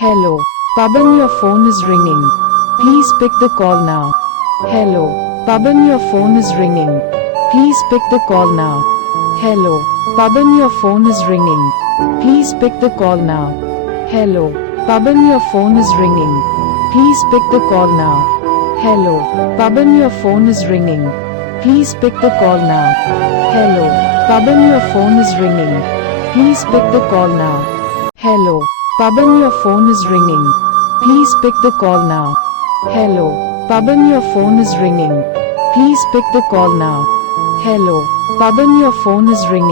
Hello. Paban, your phone is ringing. Please pick the call now. Hello. Paban, your phone is ringing. Please pick the call now. Hello. Paban, your phone is ringing. Please pick the call now. Hello. Paban, your phone is ringing. Please pick the call now. Hello. Paban, your phone is ringing. Please pick the call now. Hello. Paban, your phone is ringing. Please pick the call now. Hello. Paban, your phone is ringing. Please pick the call now. Hello. Paban, your phone is ringing. Please pick the call now. Hello. Paban, your phone is ringing.